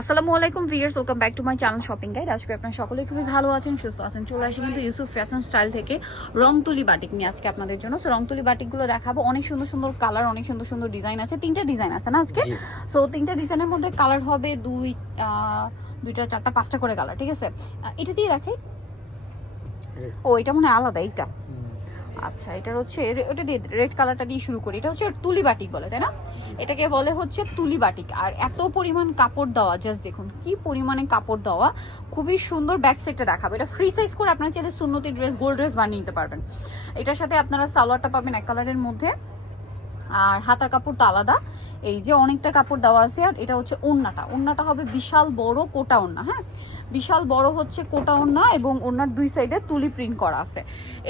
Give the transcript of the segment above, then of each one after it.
আসসালামু আলাইকুম viewers welcome back to my channel shopping guide আজকে আপনারা সকলে খুবই ভালো আছেন সুস্থ আছেন। চলে আসি কিন্তু ইউসুফ ফ্যাশন স্টাইল থেকে রংতুলি বাটিক নিয়ে আজকে আপনাদের জন্য। সো রংতুলি বাটিকগুলো দেখাবো। অনেক সুন্দর সুন্দর কালার অনেক সুন্দর সুন্দর ডিজাইন আছে। তিনটা ডিজাইন আছে না আজকে? সো তিনটা ডিজাইনের মধ্যে কালার হবে দুই দুইটা চারটা পাঁচটা করে কালার ঠিক আছে? এটা দিয়ে রাখি ও এটা মনে হয় আলাদা এইটা। আচ্ছা এটার হচ্ছে ওটা দিয়ে রেড কালারটা দিয়ে শুরু করি। এটা হচ্ছে তুলি বাটিক বলে তাই না? এটাকে বলে হচ্ছে তুলি বাটিক। আর এত পরিমাণ কাপড় দেওয়া জাস্ট দেখুন কি পরিমাণে কাপড় দেওয়া খুবই সুন্দর ব্যাক সেটটা দেখাবে। এটা ফ্রি সাইজ করে আপনারা চাইলে সুন্নতি ড্রেস গোল্ড ড্রেস বানিয়ে নিতে পারবেন। এটার সাথে আপনারা সালোয়ারটা পাবেন এক কালারের মধ্যে। আর হাতার কাপড় তো আলাদা। এই যে অনেকটা কাপড় দেওয়া আছে আর এটা হচ্ছে ওড়নাটা ওড়নাটা হবে বিশাল বড় কোটা ওড়না হ্যাঁ? বিশাল বড় হচ্ছে কোটা ওড়না এবং ওড়নার দুই সাইডে তুলি প্রিন্ট করা আছে।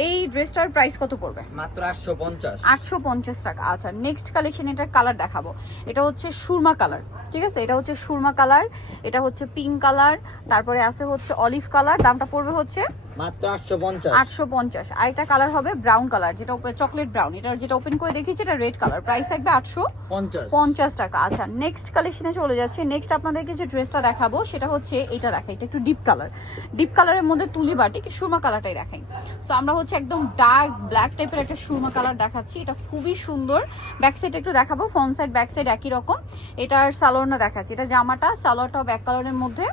এই ড্রেসটার প্রাইস কত পড়বে? মাত্র আটশো পঞ্চাশ। আটশো পঞ্চাশ টাকা। আচ্ছা নেক্সট কালেকশন এটার কালার দেখাবো। এটা হচ্ছে সুরমা কালার ঠিক আছে? এটা হচ্ছে সুরমা কালার এটা হচ্ছে পিঙ্ক কালার তারপরে আছে হচ্ছে অলিভ কালার দামটা পড়বে হচ্ছে মাত্র আটশো পঞ্চাশ। আটশো পঞ্চাশ। আর এটা কালার হবে ব্রাউন কালার যেটা চকলেট ব্রাউন এটা যেটা ওপেন করে দেখিয়েছি এটা রেড কালার প্রাইস থাকবে আটশো পঞ্চাশ। পঞ্চাশ টাকা। আচ্ছা নেক্সট কালেকশনে চলে যাচ্ছে। নেক্সট আপনাদেরকে যে ড্রেসটা দেখাবো সেটা হচ্ছে এটা দেখাই এটা একটু ডিপ কালার ডিপ কালারের মধ্যে তুলি বাটি, কি সুরমা কালারটাই দেখাই। সো আমরা হচ্ছে একদম ডার্ক ব্ল্যাক টাইপের একটা সুরমা কালার দেখাচ্ছি। এটা খুবই সুন্দর। ব্যাক সাইড একটু দেখাবো। ফ্রন্ট সাইড ব্যাক সাইড একই রকম। এটার সালোয়ারটা দেখাচ্ছি। এটা জামাটা সালোয়ারটাও ব্যাক কালারের মধ্যে।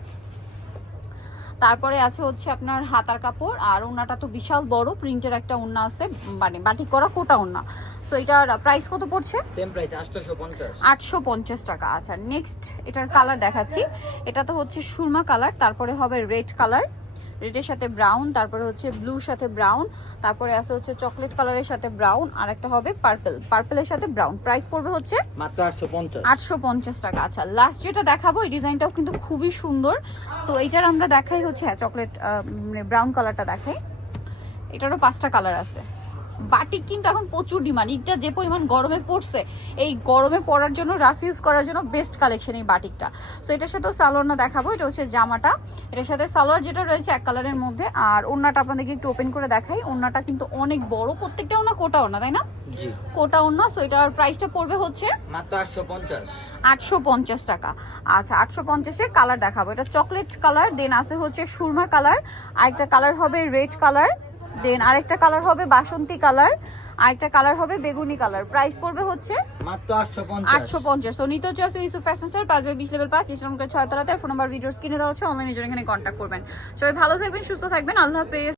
তারপরে আছে হচ্ছে আপনার হাতার কাপড় আর ওনাটা তো বিশাল বড় প্রিন্টের একটা ওনা আছে মানে বাটি করা কোটা ওনা সো এটার প্রাইস কত পড়ছে? সেম প্রাইস আটশোশো পঞ্চাশ। আটশো পঞ্চাশ টাকা আচ্ছা। নেক্সট এটার কালার দেখাচ্ছি। এটা তো হচ্ছে সুরমা কালার তারপরে হবে রেড কালার রেডের সাথে ব্রাউন তারপরে হচ্ছে ব্লুর সাথে ব্রাউন তারপরে আছে হচ্ছে চকলেট কালারের সাথে ব্রাউন আর একটা হবে পার্পল পার্পলের সাথে ব্রাউন প্রাইস পড়বে হচ্ছে মাত্র আটশো পঞ্চাশ। আটশো পঞ্চাশ টাকা। আচ্ছা লাস্ট যেটা দেখাবো এই ডিজাইনটাও কিন্তু খুবই সুন্দর। সো এইটার আমরা দেখাই হচ্ছে হ্যাঁ চকলেট মানে ব্রাউন কালারটা দেখাই। এটারও পাঁচটা কালার আছে। বাটিক কিন্তু এখন প্রচুর ডিমান্ড ইটটা যে পরিমাণ গরমে পড়ছে এই গরমে পরার জন্য রাফ ইউজ করার জন্য বেস্ট কালেকশন এই বাটিকটা। সো এটার সাথে সালোয়ার না দেখাবো এটা হচ্ছে জামাটা। এটার সাথে সালোয়ার যেটা রয়েছে এক কালারের মধ্যে আর ওড়নাটা আপনাদেরকে একটু ওপেন করে দেখাই। ওড়নাটা কিন্তু অনেক বড় প্রত্যেকটা ওড়না কোটা ওড়না তাই না? কোটা ওড়না সো এটার প্রাইসটা পড়বে হচ্ছে মাত্র আটশো পঞ্চাশ। আটশো পঞ্চাশ টাকা। আচ্ছা আটশো পঞ্চাশে কালার দেখাবো। এটা চকলেট কালার দেন আছে হচ্ছে সুরমা কালার আর একটা কালার হবে রেড কালার দেন আরেকটা কালার হবে বাসন্তী কালার আরেকটা কালার হবে বেগুনি কালার প্রাইস পড়বে হচ্ছে মাত্র আটশো পঞ্চাশ। আটশো পঞ্চাশ। তো নিতে হচ্ছে ইউসুফ ফ্যাশন স্টার পাঁচ বাই বিশ লেভেল পাঁচ ইসলামকে ছয় তলাতে ফোন নাম্বার ভিডিওস কিনে দেওয়া হচ্ছে অনলাইনে জন্য এখানে কন্ট্যাক্ট করবেন। সবাই ভালো থাকবেন সুস্থ থাকবেন আল্লাহ হাফেজ।